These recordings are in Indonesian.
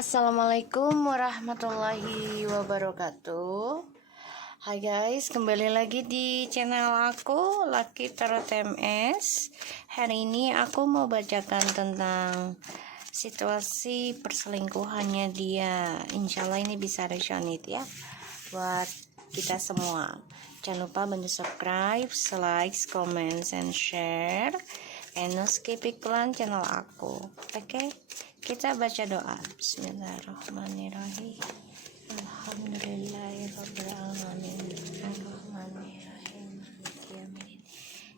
Assalamualaikum warahmatullahi wabarakatuh. Hai guys, kembali lagi di channel aku Lucky Tarot MS. Hari ini aku mau bacakan tentang situasi perselingkuhannya dia. Insya Allah ini bisa resonate ya buat kita semua. Jangan lupa bantu subscribe, like, comment, and share, and no skip iklan channel aku. Oke, kita baca doa. Bismillahirrahmanirrahim. Alhamdulillahirabbil alamin. Arrahmanirrahim. Maliki yaumiddin.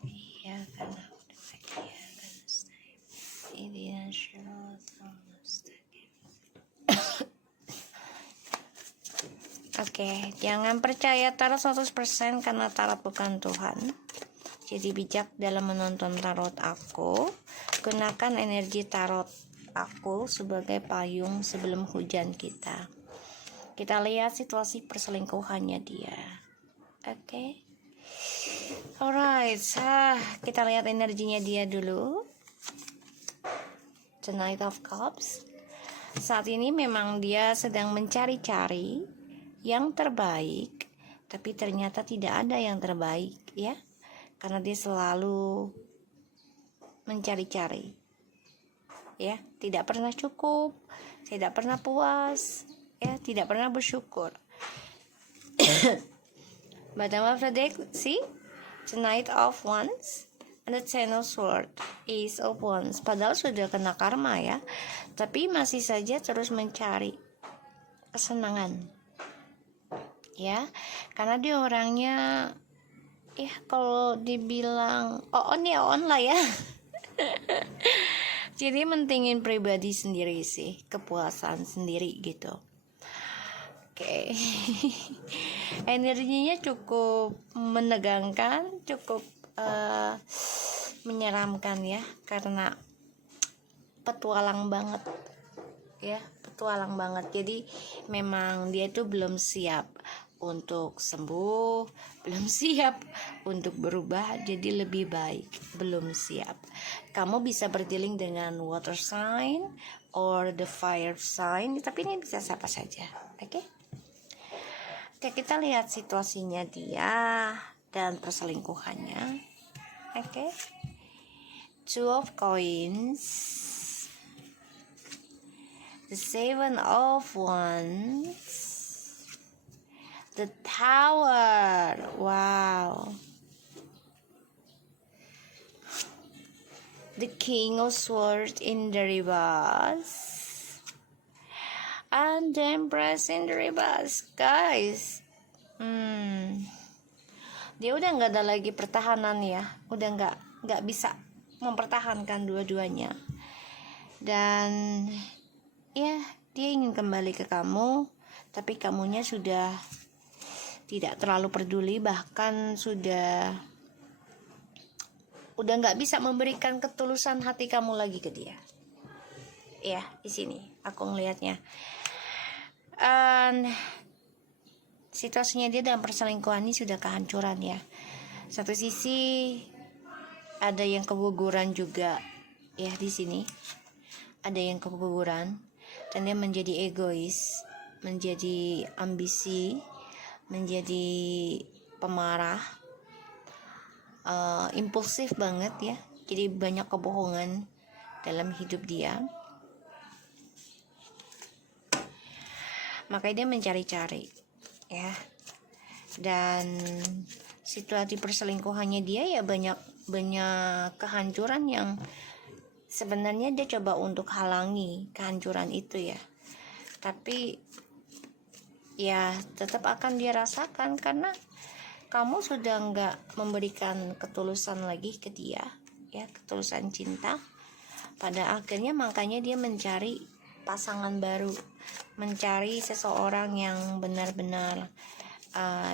Iyyaka na'budu wa iyyaka nasta'in. Ihdinas siratal mustaqim. Oke, jangan percaya tarot 100% karena tarot bukan Tuhan. Jadi bijak dalam menonton tarot aku. Gunakan energi tarot aku sebagai payung sebelum hujan kita. Kita lihat situasi perselingkuhannya dia. Oke. Alright, kita lihat energinya dia dulu. The Knight of Cups. Saat ini memang dia sedang mencari-cari yang terbaik, tapi ternyata tidak ada yang terbaik ya. Karena dia selalu mencari-cari. Ya, tidak pernah cukup, tidak pernah puas, ya, tidak pernah bersyukur. Bottom of the deck, see? The Knight of Wands and the Ten of Swords, Ace of Wands. Padahal sudah kena karma ya, tapi masih saja terus mencari kesenangan. Ya, karena dia orangnya ya kalau dibilang on ya on lah ya. Jadi mentingin pribadi sendiri sih, kepuasan sendiri gitu. Oke. Energinya cukup menegangkan, cukup menyeramkan ya, karena petualang banget ya, petualang banget. Jadi memang dia tuh belum siap untuk sembuh, belum siap untuk berubah, jadi lebih baik belum siap. Kamu bisa berdealing dengan water sign or the fire sign, tapi ini bisa siapa saja. Oke, kita lihat situasinya dia dan perselingkuhannya. Oke. Two of Coins, the Seven of Wands, the Tower. Wow. The King of Swords in the reverse. And the Empress in the reverse. Guys. Dia udah gak ada lagi pertahanan ya. Udah gak bisa mempertahankan dua-duanya. Dan ya, dia ingin kembali ke kamu, tapi kamunya sudah tidak terlalu peduli, bahkan udah nggak bisa memberikan ketulusan hati kamu lagi ke dia. Ya, di sini aku ngelihatnya. Situasinya dia dalam perselingkuhan ini sudah kehancuran ya. Satu sisi ada yang keguguran juga ya, di sini ada yang keguguran dan dia menjadi egois, menjadi ambisi, menjadi pemarah, impulsif banget ya. Jadi banyak kebohongan dalam hidup dia. Makanya dia mencari-cari ya. Dan situasi perselingkuhannya dia ya banyak kehancuran yang sebenarnya dia coba untuk halangi kehancuran itu ya. Tapi ya tetap akan dia rasakan karena kamu sudah nggak memberikan ketulusan lagi ke dia ya, ketulusan cinta. Pada akhirnya makanya dia mencari pasangan baru, mencari seseorang yang benar-benar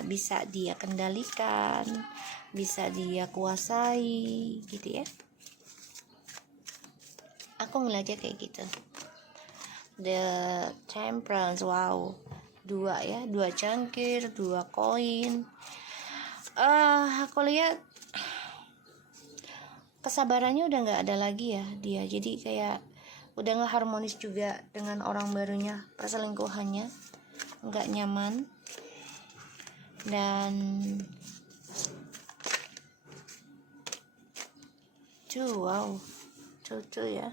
bisa dia kendalikan, bisa dia kuasai gitu ya. Aku ngeliatnya kayak gitu. The Temperance, wow, dua cangkir, 2 koin. Aku lihat kesabarannya udah nggak ada lagi ya dia. Jadi kayak udah nggak harmonis juga dengan orang barunya, perselingkuhannya nggak nyaman. Dan cucu ya.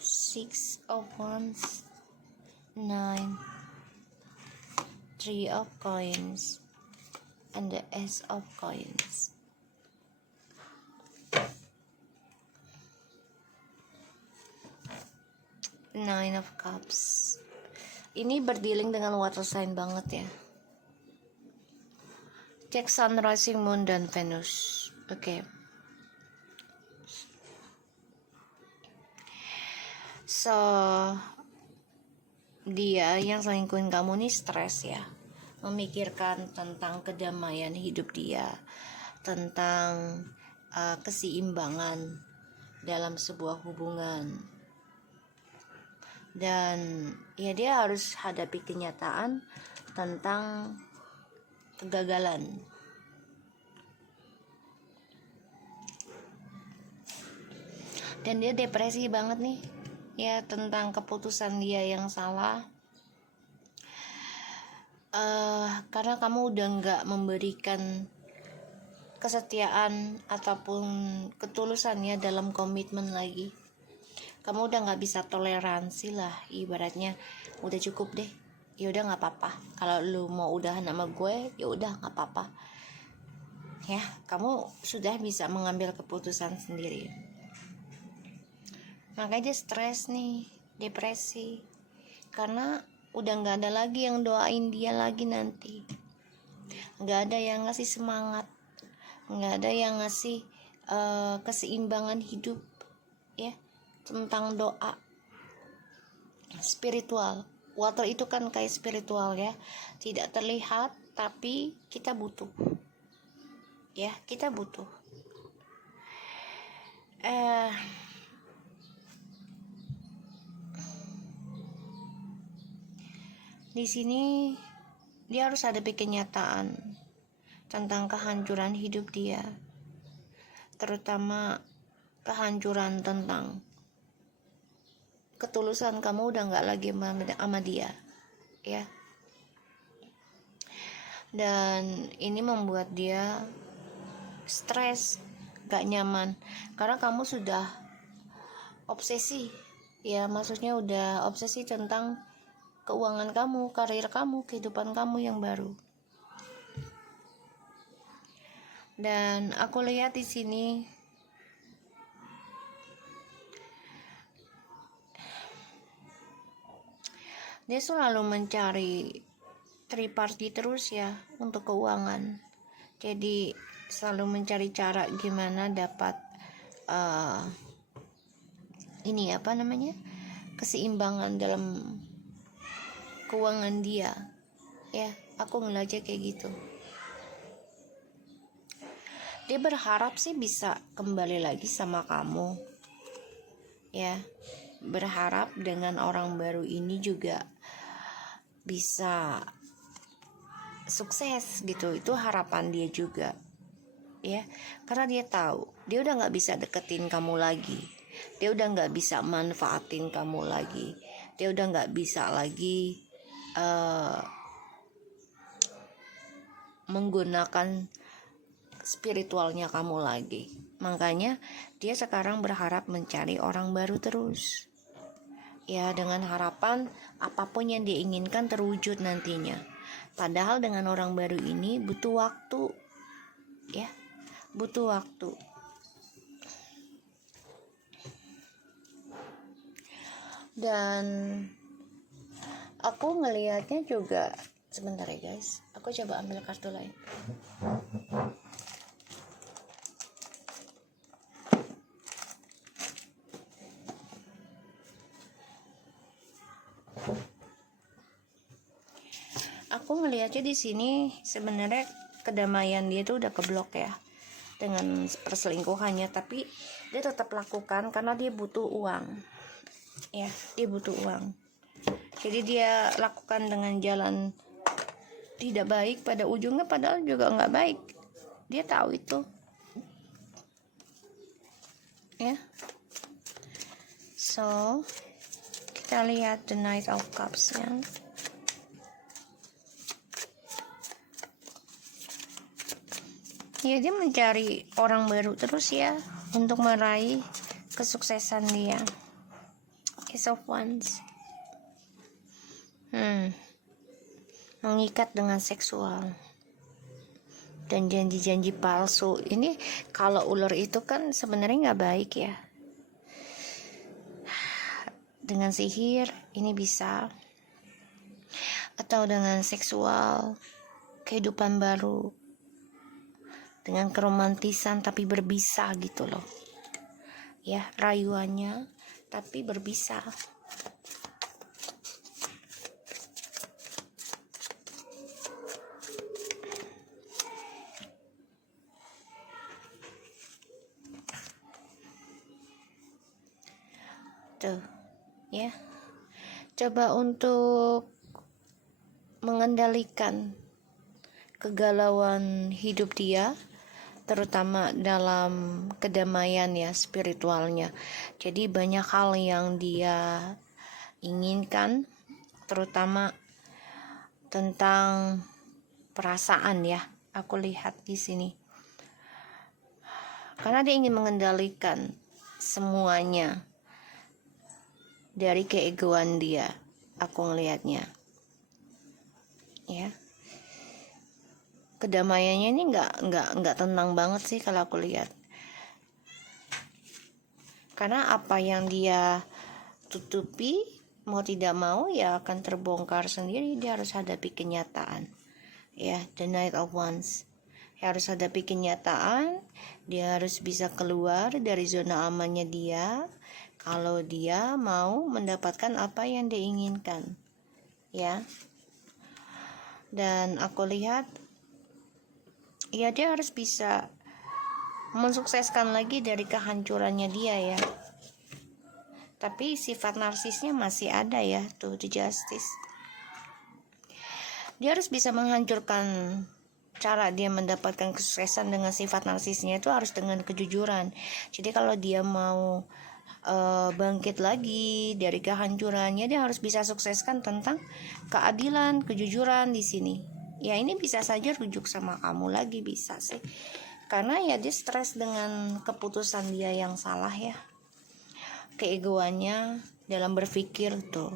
Six of Wands, 9, 3 of Coins, and the Ace of Coins. Nine of Cups. Ini berdealing dengan water sign banget ya. Cek Sun, Rising Moon, dan Venus. Oke. So, dia yang selingkuhin kamu nih stres ya, memikirkan tentang kedamaian hidup dia, tentang keseimbangan dalam sebuah hubungan. Dan ya dia harus hadapi kenyataan tentang kegagalan. Dan dia depresi banget nih ya, tentang keputusan dia yang salah. Karena kamu udah gak memberikan kesetiaan ataupun ketulusannya dalam komitmen lagi. Kamu udah gak bisa toleransi lah, ibaratnya udah cukup deh, ya udah nggak apa-apa, kalau lu mau udahan sama gue ya udah nggak apa-apa ya, kamu sudah bisa mengambil keputusan sendiri. Makanya dia stres nih, depresi, karena udah nggak ada lagi yang doain dia lagi nanti, nggak ada yang ngasih semangat, nggak ada yang ngasih keseimbangan hidup ya, tentang doa spiritual. Water itu kan kayak spiritual ya, tidak terlihat tapi kita butuh ya, kita butuh. Di sini dia harus hadapi kenyataan tentang kehancuran hidup dia, terutama kehancuran tentang ketulusan kamu udah nggak lagi sama dia ya. Dan ini membuat dia stres, gak nyaman, karena kamu sudah obsesi ya, maksudnya udah obsesi tentang keuangan kamu, karir kamu, kehidupan kamu yang baru. Dan aku lihat di sini dia selalu mencari triparty terus ya untuk keuangan. Jadi selalu mencari cara gimana dapat keseimbangan dalam keuangan dia ya. Aku ngeliatnya kayak gitu. Dia berharap sih bisa kembali lagi sama kamu ya, berharap dengan orang baru ini juga bisa sukses gitu. Itu harapan dia juga ya, karena dia tahu dia udah gak bisa deketin kamu lagi, dia udah gak bisa manfaatin kamu lagi, dia udah gak bisa lagi menggunakan spiritualnya kamu lagi. Makanya dia sekarang berharap mencari orang baru terus ya, dengan harapan apapun yang dia inginkan terwujud nantinya. Padahal dengan orang baru ini butuh waktu ya, butuh waktu. Dan aku ngelihatnya juga, sebentar ya guys, aku coba ambil kartu lain. Aku ngelihatnya di sini sebenarnya kedamaian dia tuh udah keblok ya dengan perselingkuhannya, tapi dia tetap lakukan karena dia butuh uang ya, dia butuh uang. Jadi dia lakukan dengan jalan tidak baik pada ujungnya, padahal juga nggak baik Dia tahu itu, ya. So kita lihat the Knight of Cups ya. Ya, dia mencari orang baru terus ya untuk meraih kesuksesan dia. Ace of Wands. Mengikat dengan seksual dan janji-janji palsu. Ini kalau ular itu kan sebenarnya nggak baik ya. Dengan sihir ini bisa, atau dengan seksual, kehidupan baru, dengan keromantisan tapi berbisa gitu loh ya, rayuannya tapi berbisa. Tuh ya, coba untuk mengendalikan kegalauan hidup dia, terutama dalam kedamaian ya, spiritualnya. Jadi banyak hal yang dia inginkan, terutama tentang perasaan ya, aku lihat di sini. Karena dia ingin mengendalikan semuanya dari keegoan dia, aku ngelihatnya. Ya. Kedamaiannya ini nggak tenang banget sih kalau aku lihat. Karena apa yang dia tutupi mau tidak mau ya akan terbongkar sendiri. Dia harus hadapi kenyataan. Ya, the Knight of Wands. Dia harus hadapi kenyataan. Dia harus bisa keluar dari zona amannya dia kalau dia mau mendapatkan apa yang dia inginkan. Ya. Dan aku lihat ya dia harus bisa mensukseskan lagi dari kehancurannya dia ya. Tapi sifat narsisnya masih ada ya, tuh the Justice. Dia harus bisa menghancurkan. Cara dia mendapatkan kesuksesan dengan sifat narsisnya itu harus dengan kejujuran. Jadi kalau dia mau bangkit lagi dari kehancurannya, dia harus bisa sukseskan tentang keadilan, kejujuran di sini. Ya ini bisa saja rujuk sama kamu lagi, bisa sih. Karena ya dia stres dengan keputusan dia yang salah ya. Keegoannya dalam berpikir tuh.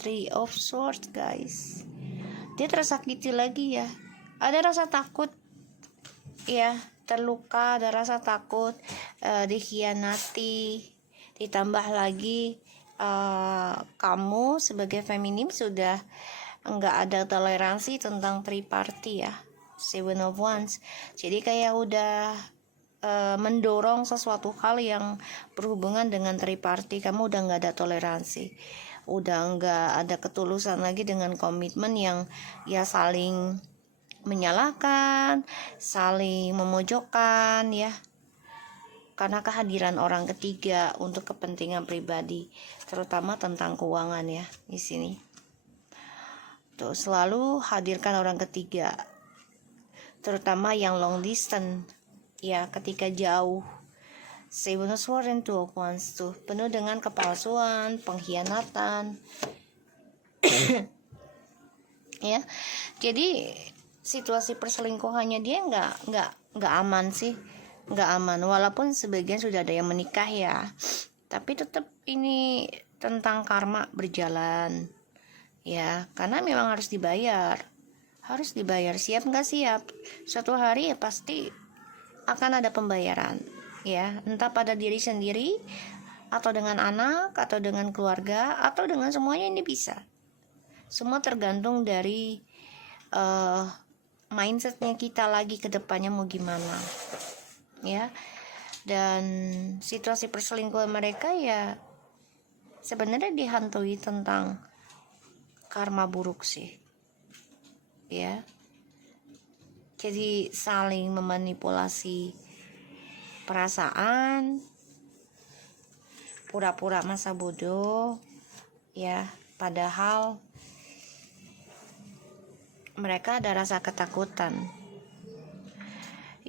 Three of Swords guys. Dia tersakiti lagi ya. Ada rasa takut ya, terluka, ada rasa takut dikhianati. Ditambah lagi kamu sebagai feminim sudah nggak ada toleransi tentang triparty ya, Seven of Wands. Jadi kayak udah mendorong sesuatu hal yang berhubungan dengan triparty. Kamu udah nggak ada toleransi, udah nggak ada ketulusan lagi dengan komitmen yang ya saling menyalahkan, saling memojokkan ya, karena kehadiran orang ketiga untuk kepentingan pribadi, terutama tentang keuangan ya di sini. Tuh selalu hadirkan orang ketiga, terutama yang long distance ya, ketika jauh. Seven of Swords and Two of Wands tuh penuh dengan kepalsuan, pengkhianatan. Ya, jadi situasi perselingkuhannya dia nggak aman sih, nggak aman. Walaupun sebagian sudah ada yang menikah ya, tapi tetap ini tentang karma berjalan ya, karena memang harus dibayar. Siap nggak siap, suatu hari ya pasti akan ada pembayaran ya, entah pada diri sendiri atau dengan anak atau dengan keluarga atau dengan semuanya. Ini bisa semua tergantung dari mindsetnya kita lagi ke depannya mau gimana ya. Dan situasi perselingkuhan mereka ya sebenarnya dihantui tentang karma buruk sih ya. Jadi saling memanipulasi perasaan, pura-pura masa bodoh ya, padahal mereka ada rasa ketakutan.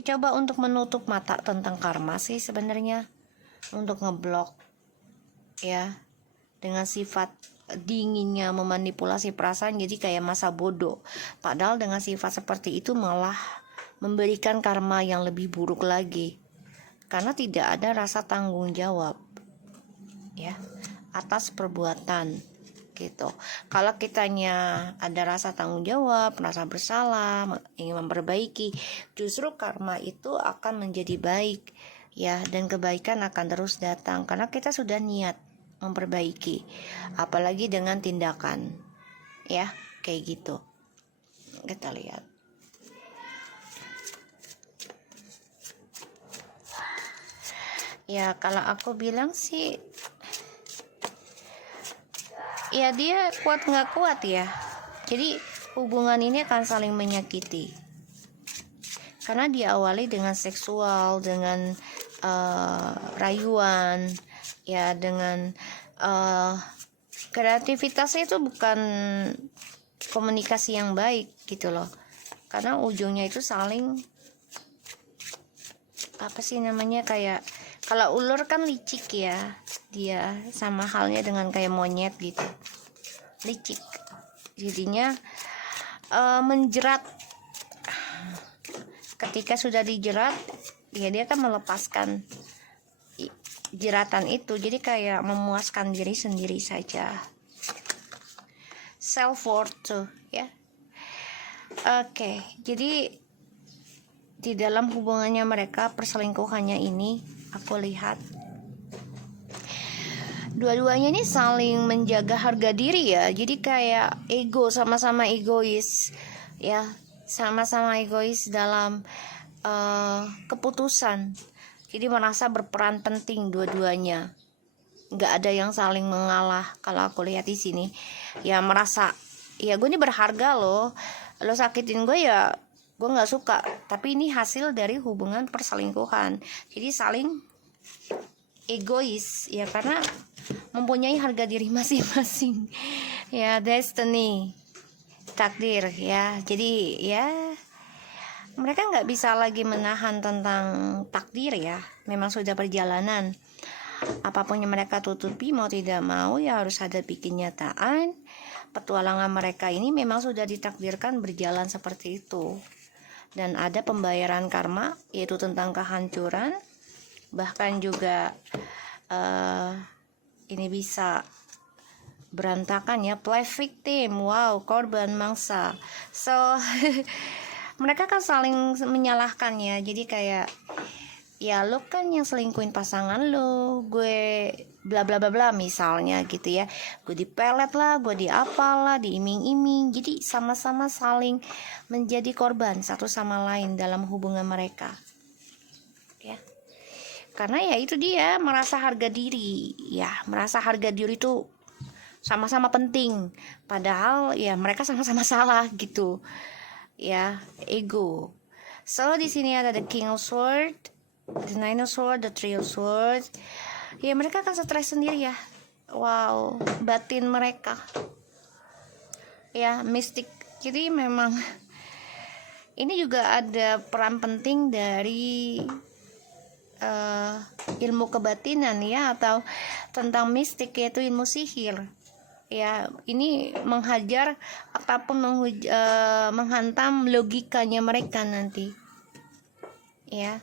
coba untuk menutup mata tentang karma sih sebenarnya, untuk ngeblok ya, dengan sifat dinginnya memanipulasi perasaan jadi kayak masa bodoh. Padahal dengan sifat seperti itu malah memberikan karma yang lebih buruk lagi, karena tidak ada rasa tanggung jawab ya atas perbuatan gitu. Kalau kitanya ada rasa tanggung jawab, merasa bersalah, ingin memperbaiki, justru karma itu akan menjadi baik ya, dan kebaikan akan terus datang karena kita sudah niat memperbaiki, apalagi dengan tindakan ya, kayak gitu. Kita lihat ya, kalau aku bilang sih ya dia kuat nggak kuat ya, jadi hubungan ini akan saling menyakiti karena diawali dengan seksual, dengan rayuan ya, dengan kreativitasnya itu bukan komunikasi yang baik gitu loh, karena ujungnya itu saling apa sih namanya, kayak kalau ular kan licik ya, dia sama halnya dengan kayak monyet gitu, licik, jadinya menjerat. Ketika sudah dijerat ya dia akan melepaskan jeratan itu, jadi kayak memuaskan diri sendiri saja, self worth tuh ya. Oke, jadi di dalam hubungannya mereka, perselingkuhannya ini aku lihat dua-duanya ini saling menjaga harga diri ya, jadi kayak ego, sama-sama egois ya, sama-sama egois dalam keputusan, jadi merasa berperan penting dua-duanya, nggak ada yang saling mengalah. Kalau aku lihat di sini ya, merasa ya gue ini berharga loh, lo sakitin gue ya gue nggak suka, tapi ini hasil dari hubungan perselingkuhan, jadi saling egois ya, karena mempunyai harga diri masing-masing ya, destiny, takdir ya. Jadi ya mereka nggak bisa lagi menahan tentang takdir ya, memang sudah perjalanan, apapun yang mereka tutupi mau tidak mau ya harus hadapi kenyataan. Petualangan mereka ini memang sudah ditakdirkan berjalan seperti itu, dan ada pembayaran karma, yaitu tentang kehancuran, bahkan juga ini bisa berantakan ya, play victim, wow, korban mangsa. So mereka kan saling menyalahkan ya, jadi kayak ya lo kan yang selingkuhin pasangan lo, gue bla bla bla bla misalnya gitu ya, gue dipelet lah, gue diapalah, diiming-iming, jadi sama-sama saling menjadi korban satu sama lain dalam hubungan mereka ya, karena ya itu dia merasa harga diri ya, merasa harga diri itu sama-sama penting, padahal ya mereka sama-sama salah gitu ya, ego. So di sini ada the King of Sword, the Nine of Sword, the Three of Sword. Ya mereka akan stres sendiri ya. Wow, batin mereka ya mistik. Jadi memang ini juga ada peran penting dari ilmu kebatinan ya, atau tentang mistik, yaitu ilmu sihir ya. Ini menghajar ataupun menghantam logikanya mereka nanti ya.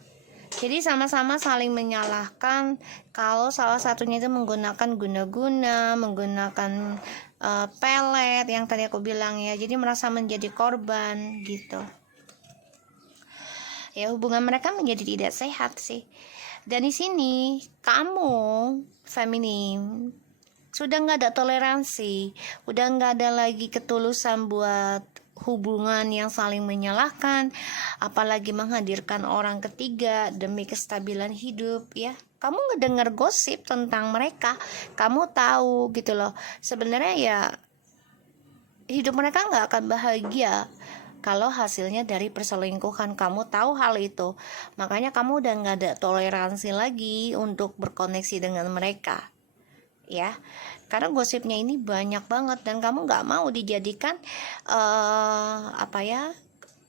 Jadi sama-sama saling menyalahkan kalau salah satunya itu menggunakan guna-guna, menggunakan pelet yang tadi aku bilang ya, jadi merasa menjadi korban gitu ya. Hubungan mereka menjadi tidak sehat sih. Dan di sini kamu feminim sudah nggak ada toleransi, udah nggak ada lagi ketulusan buat hubungan yang saling menyalahkan, apalagi menghadirkan orang ketiga demi kestabilan hidup ya. Kamu ngedenger gosip tentang mereka, kamu tahu gitu loh, sebenarnya ya hidup mereka nggak akan bahagia kalau hasilnya dari perselingkuhan. Kamu tahu hal itu, makanya kamu udah nggak ada toleransi lagi untuk berkoneksi dengan mereka ya, karena gosipnya ini banyak banget dan kamu nggak mau dijadikan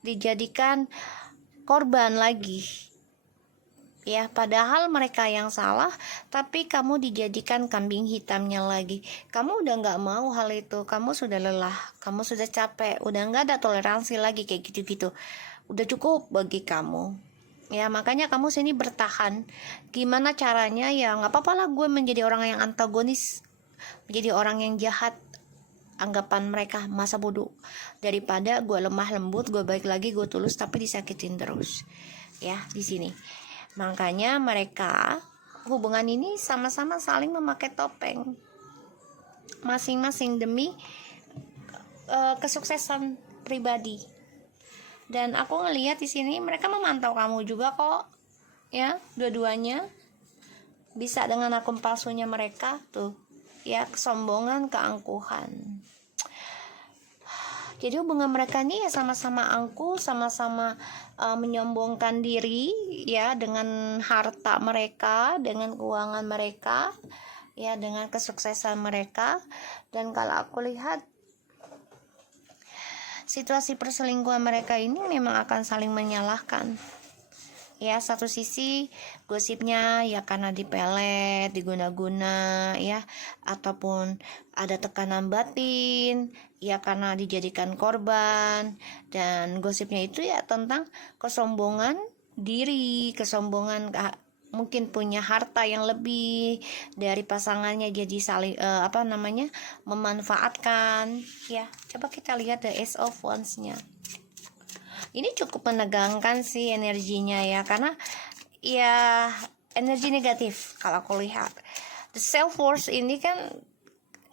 dijadikan korban lagi. Ya, padahal mereka yang salah, tapi kamu dijadikan kambing hitamnya lagi. Kamu udah gak mau hal itu, kamu sudah lelah, kamu sudah capek, udah gak ada toleransi lagi kayak gitu-gitu. Udah cukup bagi kamu. Ya, makanya kamu sini bertahan. Gimana caranya? Ya gak apa-apa lah gue menjadi orang yang antagonis, menjadi orang yang jahat. Anggapan mereka masa bodoh, daripada gue lemah lembut, gue baik lagi, gue tulus tapi disakitin terus. Ya, di sini. Makanya mereka hubungan ini sama-sama saling memakai topeng masing-masing demi kesuksesan pribadi. Dan aku ngelihat di sini mereka memantau kamu juga kok. Ya, dua-duanya bisa dengan akun palsunya mereka tuh. Ya, kesombongan, keangkuhan. Jadi hubungan mereka nih ya sama-sama angkuh, sama-sama menyombongkan diri ya, dengan harta mereka, dengan keuangan mereka, ya, dengan kesuksesan mereka. Dan kalau aku lihat situasi perselingkuhan mereka ini memang akan saling menyalahkan. Ya, satu sisi gosipnya ya karena dipelet, diguna-guna ya, ataupun ada tekanan batin ya karena dijadikan korban. Dan gosipnya itu ya tentang kesombongan diri, kesombongan mungkin punya harta yang lebih dari pasangannya, jadi saling memanfaatkan ya. Coba kita lihat the Ace of Wands-nya. Ini cukup menegangkan sih energinya ya, karena ya energi negatif kalau aku lihat. The self-worth ini kan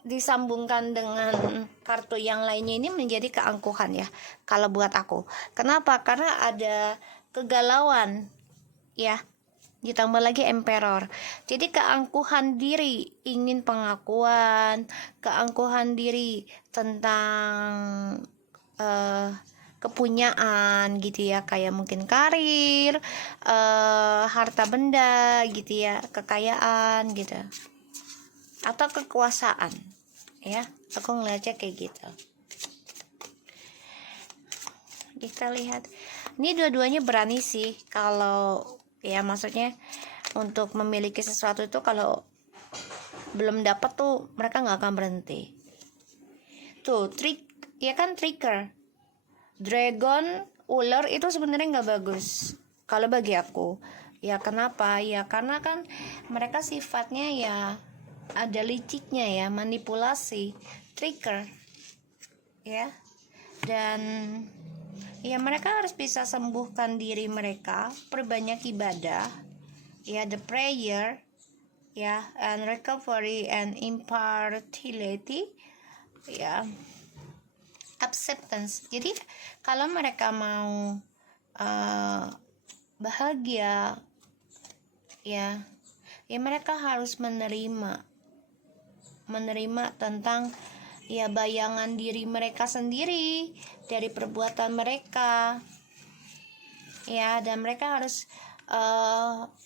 disambungkan dengan kartu yang lainnya, ini menjadi keangkuhan ya kalau buat aku. Kenapa? Karena ada kegalauan ya, ditambah lagi Emperor. Jadi keangkuhan diri, ingin pengakuan, keangkuhan diri tentang kepunyaan gitu ya, kayak mungkin karir, harta benda gitu ya, kekayaan gitu, atau kekuasaan ya. Aku ngeliatnya kayak gitu. Kita lihat ini dua-duanya berani sih, kalau ya maksudnya untuk memiliki sesuatu itu kalau belum dapat tuh mereka nggak akan berhenti. Tuh ya kan, trigger dragon, ular itu sebenarnya nggak bagus kalau bagi aku. Ya kenapa? Ya karena kan mereka sifatnya ya ada liciknya ya, manipulasi, trigger ya. Dan ya mereka harus bisa sembuhkan diri mereka, perbanyak ibadah ya, the prayer ya, and recovery and impartiality ya, acceptance. Jadi kalau mereka mau bahagia ya mereka harus menerima tentang ya bayangan diri mereka sendiri dari perbuatan mereka ya, dan mereka harus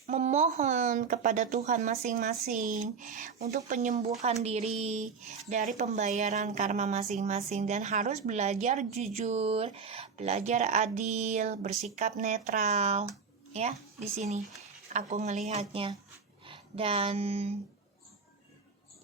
memohon kepada Tuhan masing-masing untuk penyembuhan diri dari pembayaran karma masing-masing, dan harus belajar jujur, belajar adil, bersikap netral ya. Di sini aku ngelihatnya. Dan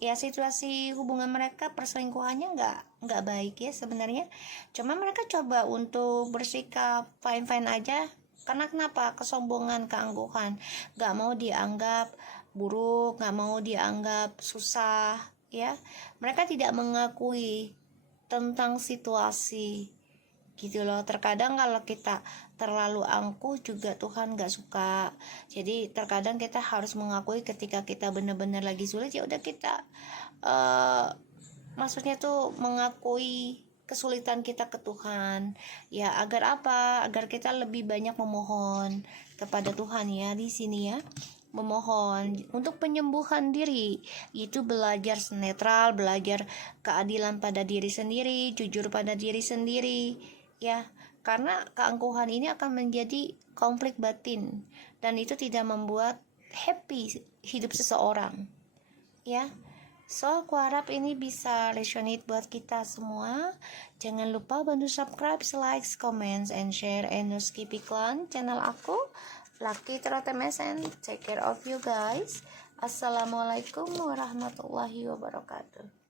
ya situasi hubungan mereka, perselingkuhannya nggak baik ya sebenarnya. Cuma mereka coba untuk bersikap fine aja. Karena kenapa? Kesombongan, keangkuhan, gak mau dianggap buruk, gak mau dianggap susah ya. Mereka tidak mengakui tentang situasi gitu loh. Terkadang kalau kita terlalu angkuh juga Tuhan gak suka. Jadi terkadang kita harus mengakui ketika kita benar-benar lagi sulit, ya udah kita maksudnya tuh mengakui kesulitan kita ke Tuhan ya. Agar apa? Agar kita lebih banyak memohon kepada Tuhan ya. Di sini ya, memohon untuk penyembuhan diri, itu belajar netral, belajar keadilan pada diri sendiri, jujur pada diri sendiri ya. Karena keangkuhan ini akan menjadi konflik batin, dan itu tidak membuat happy hidup seseorang ya. So, aku harap ini bisa resonate buat kita semua. Jangan lupa bantu subscribe, like, comments, and share. And no skip iklan channel aku, Lucky Trot MSN. Take care of you guys. Assalamualaikum warahmatullahi wabarakatuh.